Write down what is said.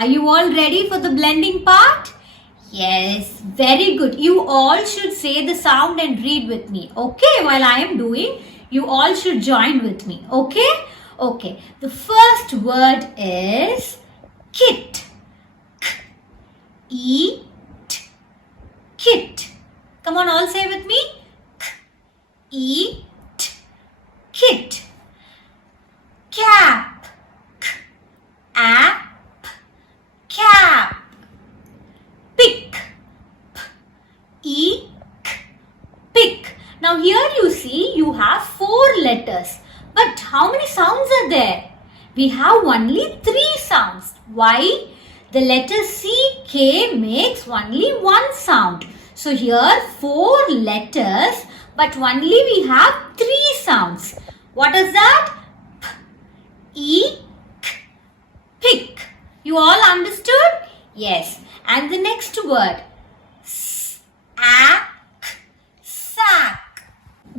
Are you all ready for the blending part? Yes, very good. You all should say the sound and read with me. Okay, while I am doing, you all should join with me. Okay? Okay. The first word is kit. K-E-T. Kit. Come on, all say with me. K-E-T. Kit. Cap. K-A-P. Cap. Pick. P-E-K. Pick. Now here you see you have 4 letters. But how many sounds are there? We have only 3 sounds. Why? The letter C-K makes only 1 sound. So here 4 letters but only we have 3 sounds. What is that? P-E-K. Pick. You all understood? Yes. And the next word,